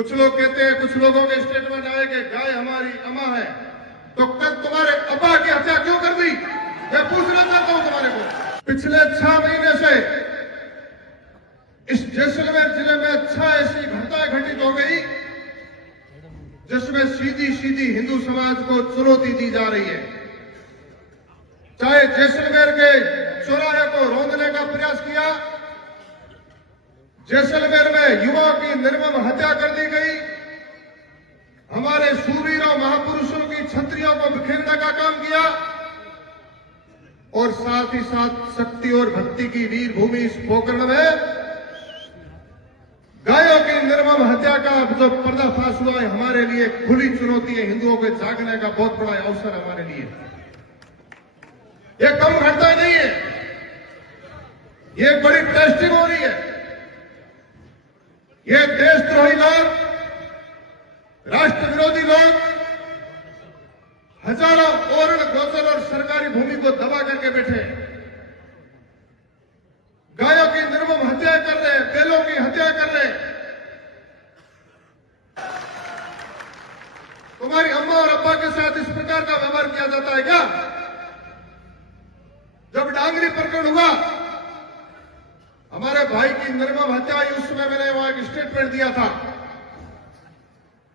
कुछ लोग कहते हैं, कुछ लोगों के स्टेटमेंट आए कि गाय हमारी अम्मा है, तो कल तुम्हारे अब्बा की हत्या क्यों कर दी? मैं पूछना चाहता हूं तुम्हारे को। पिछले 6 महीने से इस जैसलमेर जिले में 6 ऐसी घटनाएं घटित हो गई जिसमें सीधी सीधी हिंदू समाज को चुनौती दी जा रही है। चाहे जैसलमेर के चौराहे को रौंदने का प्रयास किया, जैसलमेर में युवाओं की निर्मम हत्या कर दी गई, हमारे शूरवीरों महापुरुषों की छत्रियों को बिखेरने का काम किया और साथ ही साथ शक्ति और भक्ति की वीर भूमि इस पोखरण में गायों की निर्मम हत्या का जो पर्दाफाश हुआ है, हमारे लिए खुली चुनौती है। हिंदुओं के जागने का बहुत बड़ा अवसर हमारे लिए। यह कम घटना नहीं है, यह बड़ी टेस्टिंग हो रही है। ये देशद्रोही लोग, राष्ट्र विरोधी लोग हजारों ओरण गोचर और सरकारी भूमि को दबा करके बैठे, गायों की निर्मम हत्या कर रहे हैं, बैलों की हत्या कर रहे हैं। तुम्हारी अम्मा और अब्बा के साथ इस प्रकार का व्यवहार किया जाता है क्या? जब डांगरी प्रकरण हुआ, हमारे भाई की निर्मम हत्या हुई, उस समय मैंने वहां एक स्टेटमेंट दिया था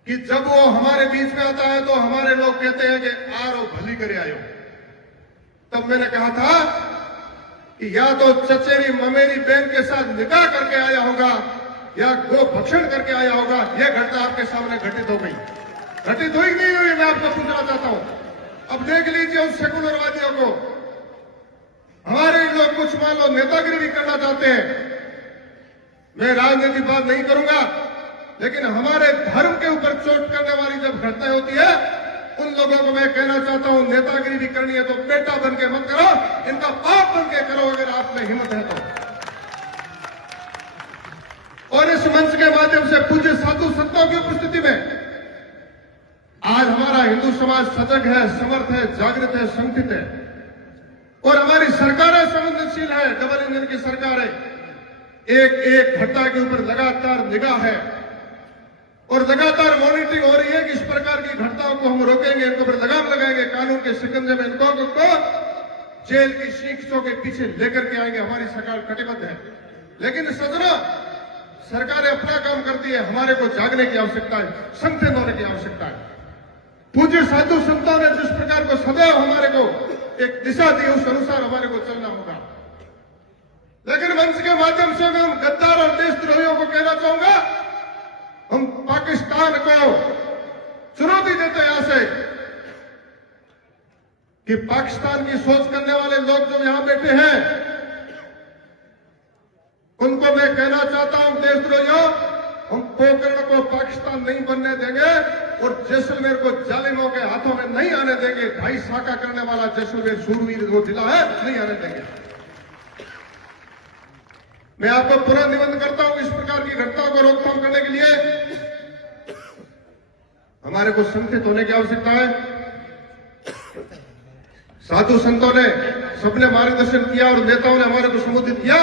कि जब वो हमारे बीच में आता है तो हमारे लोग कहते हैं कि आरो भली करे आयो। तब मैंने कहा था कि या तो चचेरी ममेरी बहन के साथ निकाह करके आया होगा या गो भक्षण करके आया होगा। यह घटना आपके सामने घटित हो गई। घटित हुई नहीं हुई, मैं आपको पूछना चाहता हूं। अब देख लीजिए उन सेकुलरवादियों को। हमारे लोग कुछ मान लो नेतागिरी भी करना चाहते हैं। मैं राजनीति बात नहीं करूंगा, लेकिन हमारे धर्म के ऊपर चोट करने वाली जब घटनाएं होती है, उन लोगों को मैं कहना चाहता हूं, नेतागिरी भी करनी है तो बेटा बन के मत करो, इनका बाप बन के करो अगर आप में हिम्मत है तो। और इस मंच के माध्यम से पूज्य साधु संतों की उपस्थिति में आज हमारा हिंदू समाज सजग है, समर्थ है, जागृत है, संगठित है और हमारी सरकारें संवेदनशील है। डबल इंजन की सरकार है। एक एक घटना के ऊपर लगातार निगाह है और लगातार मॉनिटरिंग हो रही है कि इस प्रकार की घटनाओं को हम रोकेंगे, इनको पर लगाम लगाएंगे, कानून के शिकंजे में इनको जेल की शीखों के पीछे लेकर के आएंगे। हमारी सरकार कटिबद्ध है। लेकिन सजना, सरकारें अपना काम करती है, हमारे को जागने की आवश्यकता है, संगठित होने की आवश्यकता है। पूज्य साधु संतों ने जिस प्रकार को सदैव हमारे को एक दिशा दी, उस अनुसार हमारे को चलना होगा। लेकिन मंच के माध्यम से मैं उन गद्दार और देशद्रोहियों को कहना चाहूंगा, हम पाकिस्तान को चुनौती देते हैं यहां से कि पाकिस्तान की सोच करने वाले लोग जो यहां बैठे हैं, उनको मैं कहना चाहता हूं, देशद्रोहियों, हम पोखरण को पाकिस्तान नहीं बनने देंगे और जैसलमेर को जालिमों के हाथों में नहीं आने देंगे। 2.5 साका करने वाला जैसलमेर शूरवीर जो जिला है, नहीं आने देंगे। मैं आपको पूरा निवेदन करता हूं, इस प्रकार की घटनाओं को रोकथाम करने के लिए हमारे को संगठित होने की आवश्यकता है। साधु संतों ने सबने मार्गदर्शन किया और नेताओं ने हमारे को संबोधित किया।